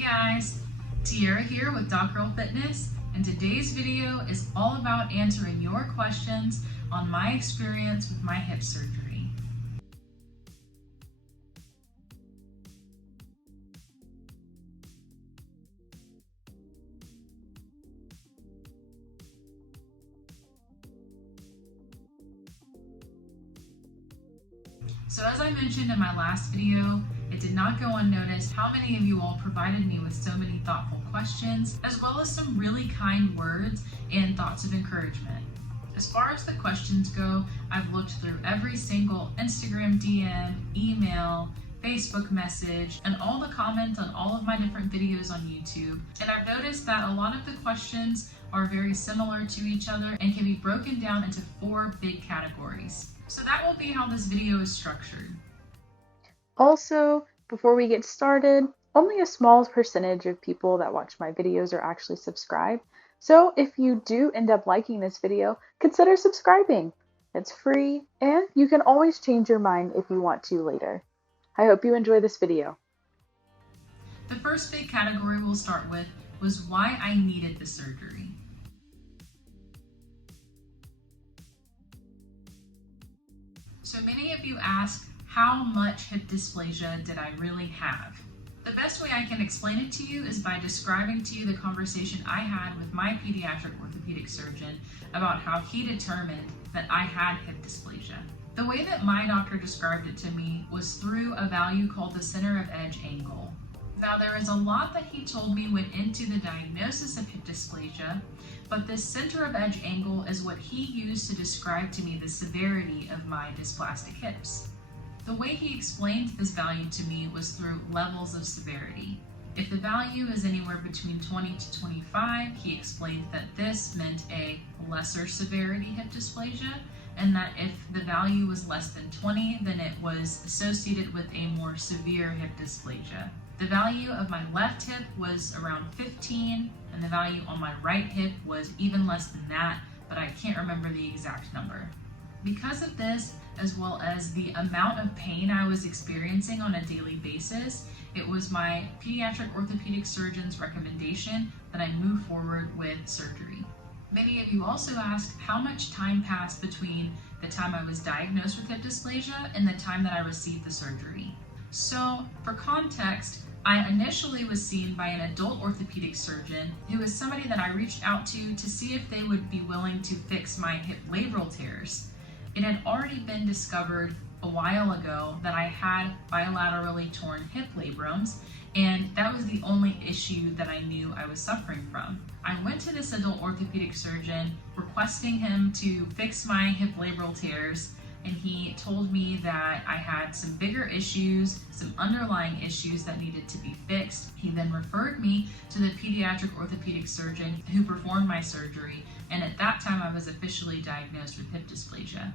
Hey guys, Tierra here with Doc Girl Fitness, and today's video is all about answering your questions on my experience with my hip surgery. So as I mentioned in my last video, it did not go unnoticed how many of you all provided me with so many thoughtful questions, as well as some really kind words and thoughts of encouragement. As far as the questions go, I've looked through every single Instagram DM, email, Facebook message, and all the comments on all of my different videos on YouTube. And I've noticed that a lot of the questions are very similar to each other and can be broken down into 4 big categories. So that will be how this video is structured. Also, before we get started, only a small percentage of people that watch my videos are actually subscribed. So if you do end up liking this video, consider subscribing. It's free and you can always change your mind if you want to later. I hope you enjoy this video. The first big category we'll start with was why I needed the surgery. So many of you ask, how much hip dysplasia did I really have? The best way I can explain it to you is by describing to you the conversation I had with my pediatric orthopedic surgeon about how he determined that I had hip dysplasia. The way that my doctor described it to me was through a value called the center of edge angle. Now there is a lot that he told me went into the diagnosis of hip dysplasia, but this center of edge angle is what he used to describe to me the severity of my dysplastic hips. The way he explained this value to me was through levels of severity. If the value is anywhere between 20 to 25, he explained that this meant a lesser severity hip dysplasia, and that if the value was less than 20, then it was associated with a more severe hip dysplasia. The value of my left hip was around 15, and the value on my right hip was even less than that, but I can't remember the exact number. Because of this, as well as the amount of pain I was experiencing on a daily basis, it was my pediatric orthopedic surgeon's recommendation that I move forward with surgery. Many of you also asked how much time passed between the time I was diagnosed with hip dysplasia and the time that I received the surgery. So, for context, I initially was seen by an adult orthopedic surgeon who was somebody that I reached out to see if they would be willing to fix my hip labral tears. It had already been discovered a while ago that I had bilaterally torn hip labrums, and that was the only issue that I knew I was suffering from. I went to this adult orthopedic surgeon requesting him to fix my hip labral tears, and he told me that I had some bigger issues, some underlying issues that needed to be fixed. He then referred me to the pediatric orthopedic surgeon who performed my surgery, and at that time I was officially diagnosed with hip dysplasia.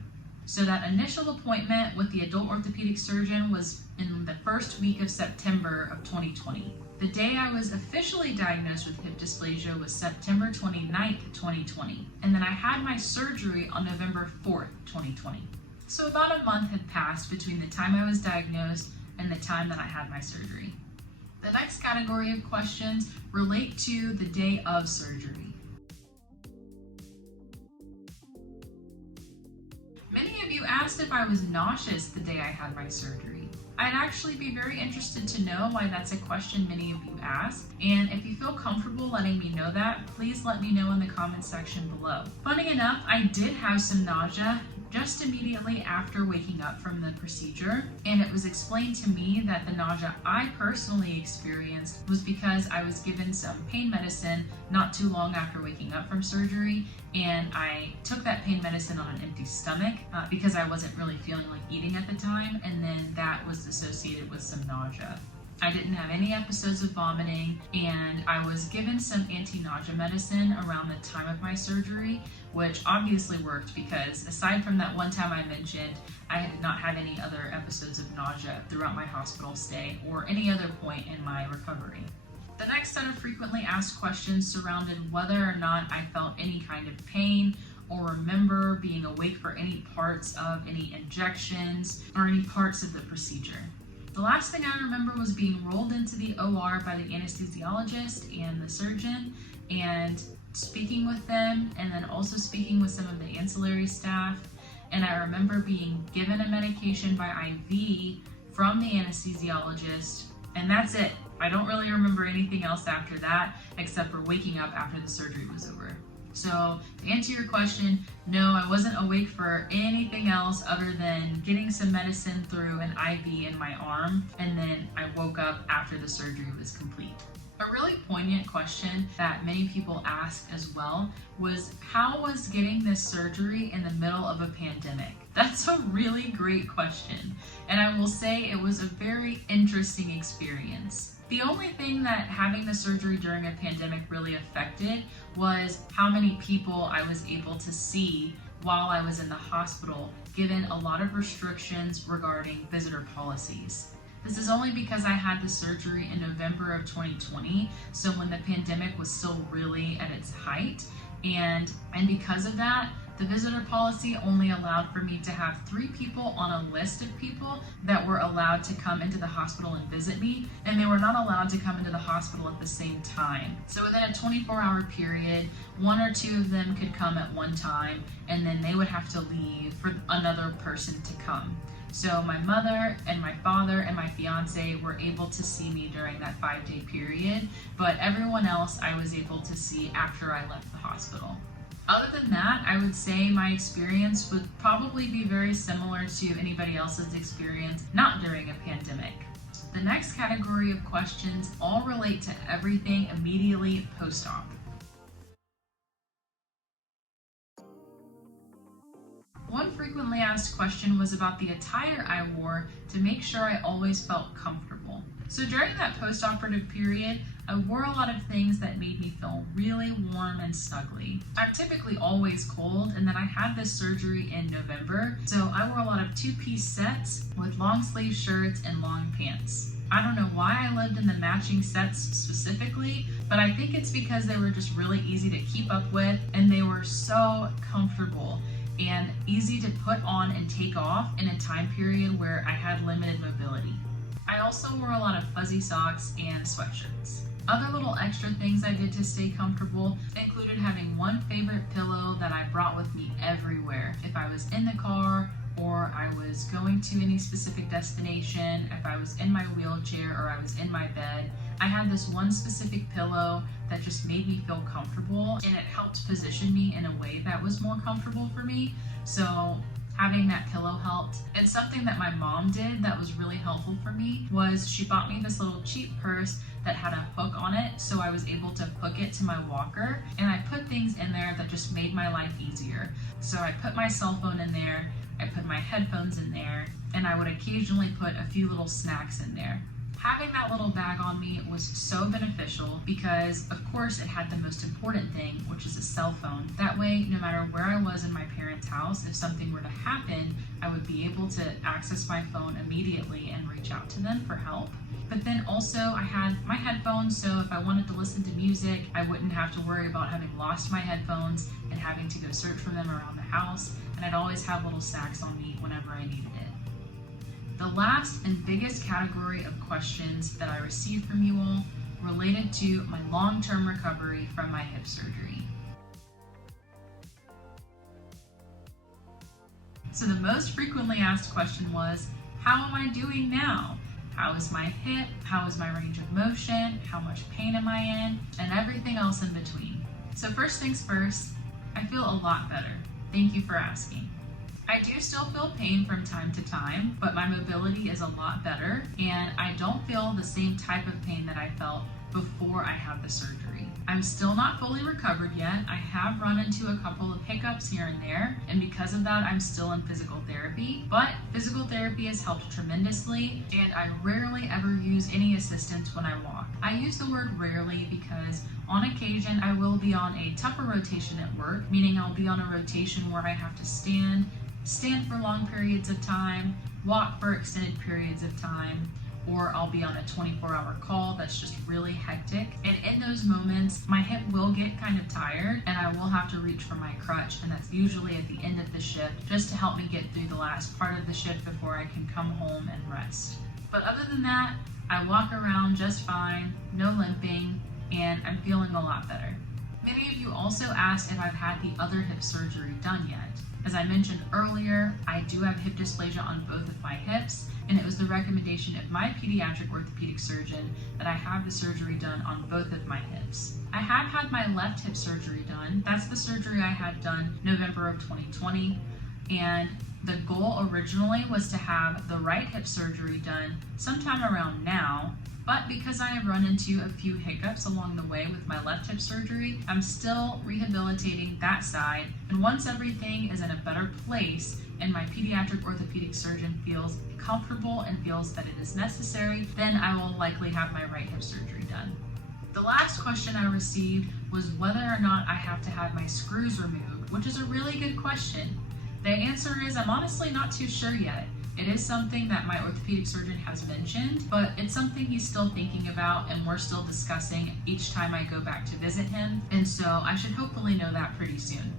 So that initial appointment with the adult orthopedic surgeon was in the first week of September of 2020. The day I was officially diagnosed with hip dysplasia was September 29th, 2020, and then I had my surgery on November 4th, 2020. So about a month had passed between the time I was diagnosed and the time that I had my surgery. The next category of questions relate to the day of surgery. Many of you asked if I was nauseous the day I had my surgery. I'd actually be very interested to know why that's a question many of you asked, and if you feel comfortable letting me know that, please let me know in the comments section below. Funny enough, I did have some nausea just immediately after waking up from the procedure, and it was explained to me that the nausea I personally experienced was because I was given some pain medicine not too long after waking up from surgery, and I took that pain medicine on an empty stomach because I wasn't really feeling like eating at the time, and then that was associated with some nausea. I didn't have any episodes of vomiting, and I was given some anti-nausea medicine around the time of my surgery, which obviously worked because aside from that one time I mentioned, I did not have any other episodes of nausea throughout my hospital stay or any other point in my recovery. The next set of frequently asked questions surrounded whether or not I felt any kind of pain or remember being awake for any parts of any injections or any parts of the procedure. The last thing I remember was being rolled into the OR by the anesthesiologist and the surgeon and speaking with them, and then also speaking with some of the ancillary staff. And I remember being given a medication by IV from the anesthesiologist, and that's it. I don't really remember anything else after that except for waking up after the surgery was over. So to answer your question, no, I wasn't awake for anything else other than getting some medicine through an IV in my arm, and then I woke up after the surgery was complete. A really poignant question that many people asked as well was, how was getting this surgery in the middle of a pandemic? That's a really great question, and I will say it was a very interesting experience. The only thing that having the surgery during a pandemic really affected was how many people I was able to see while I was in the hospital, given a lot of restrictions regarding visitor policies. This is only because I had the surgery in November of 2020, so when the pandemic was still really at its height, and because of that, the visitor policy only allowed for me to have 3 people on a list of people that were allowed to come into the hospital and visit me, and they were not allowed to come into the hospital at the same time. So within a 24-hour period, 1 or 2 of them could come at one time, and then they would have to leave for another person to come. So my mother and my father and my fiance were able to see me during that 5-day period, but everyone else I was able to see after I left the hospital. Other than that, I would say my experience would probably be very similar to anybody else's experience not during a pandemic. The next category of questions all relate to everything immediately post-op. One frequently asked question was about the attire I wore to make sure I always felt comfortable. So during that post-operative period, I wore a lot of things that made me feel really warm and snuggly. I'm typically always cold, and then I had this surgery in November, so I wore a lot of 2-piece sets with long sleeve shirts and long pants. I don't know why I lived in the matching sets specifically, but I think it's because they were just really easy to keep up with, and they were so comfortable and easy to put on and take off in a time period where I had limited mobility. I also wore a lot of fuzzy socks and sweatshirts. Other little extra things I did to stay comfortable included having one favorite pillow that I brought with me everywhere. If I was in the car or I was going to any specific destination, if I was in my wheelchair or I was in my bed, I had this one specific pillow that just made me feel comfortable, and it helped position me in a way that was more comfortable for me. So having that pillow helped. And something that my mom did that was really helpful for me was she bought me this little cheap purse that had a hook on it, so I was able to hook it to my walker, and I put things in there that just made my life easier. So I put my cell phone in there, I put my headphones in there, and I would occasionally put a few little snacks in there. Having that little bag on me was so beneficial because, of course, it had the most important thing, which is a cell phone. That way, no matter where I was in my parents' house, if something were to happen, I would be able to access my phone immediately and reach out to them for help. But then also I had my headphones, so if I wanted to listen to music, I wouldn't have to worry about having lost my headphones and having to go search for them around the house, and I'd always have little snacks on me whenever I needed it. The last and biggest category of questions that I received from you all related to my long-term recovery from my hip surgery. So the most frequently asked question was, how am I doing now? How is my hip? How is my range of motion? How much pain am I in? And everything else in between. So first things first, I feel a lot better. Thank you for asking. I do still feel pain from time to time, but my mobility is a lot better, and I don't feel the same type of pain that I felt before I had the surgery. I'm still not fully recovered yet. I have run into a couple of hiccups here and there, and because of that, I'm still in physical therapy, but physical therapy has helped tremendously, and I rarely ever use any assistance when I walk. I use the word rarely because on occasion, I will be on a tougher rotation at work, meaning I'll be on a rotation where I have to stand for long periods of time, walk for extended periods of time, or I'll be on a 24-hour call that's just really hectic. And in those moments, my hip will get kind of tired and I will have to reach for my crutch, and that's usually at the end of the shift just to help me get through the last part of the shift before I can come home and rest. But other than that, I walk around just fine, no limping, and I'm feeling a lot better. Many of you also asked if I've had the other hip surgery done yet. As I mentioned earlier, I do have hip dysplasia on both of my hips, and it was the recommendation of my pediatric orthopedic surgeon that I have the surgery done on both of my hips. I have had my left hip surgery done. That's the surgery I had done November of 2020, and the goal originally was to have the right hip surgery done sometime around now, but because I have run into a few hiccups along the way with my left hip surgery, I'm still rehabilitating that side, and once everything is in a better place and my pediatric orthopedic surgeon feels comfortable and feels that it is necessary, then I will likely have my right hip surgery done. The last question I received was whether or not I have to have my screws removed, which is a really good question. The answer is I'm honestly not too sure yet. It is something that my orthopedic surgeon has mentioned, but it's something he's still thinking about and we're still discussing each time I go back to visit him, and so I should hopefully know that pretty soon.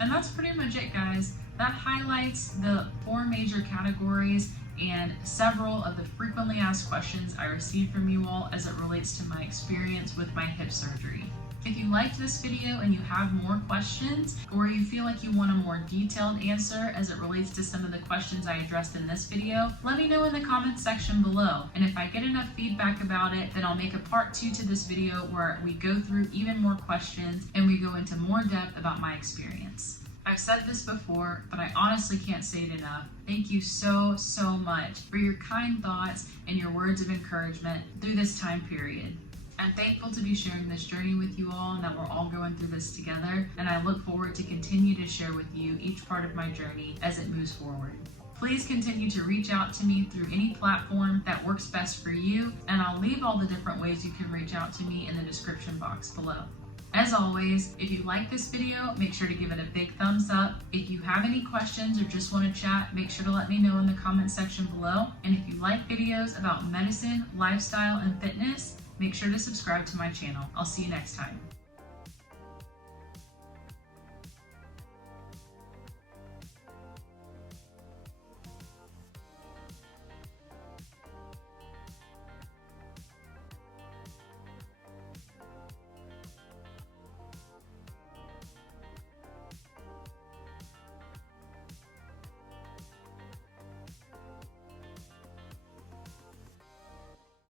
And that's pretty much it, guys. That highlights the 4 major categories and several of the frequently asked questions I received from you all as it relates to my experience with my hip surgery. If you liked this video and you have more questions, or you feel like you want a more detailed answer as it relates to some of the questions I addressed in this video, let me know in the comments section below. And if I get enough feedback about it, then I'll make a part 2 to this video where we go through even more questions and we go into more depth about my experience. I've said this before, but I honestly can't say it enough. Thank you so much for your kind thoughts and your words of encouragement through this time period. I'm thankful to be sharing this journey with you all and that we're all going through this together, and I look forward to continue to share with you each part of my journey as it moves forward. Please continue to reach out to me through any platform that works best for you, and I'll leave all the different ways you can reach out to me in the description box below. As always, if you like this video, make sure to give it a big thumbs up. If you have any questions or just want to chat, make sure to let me know in the comment section below. And if you like videos about medicine, lifestyle, and fitness, make sure to subscribe to my channel. I'll see you next time.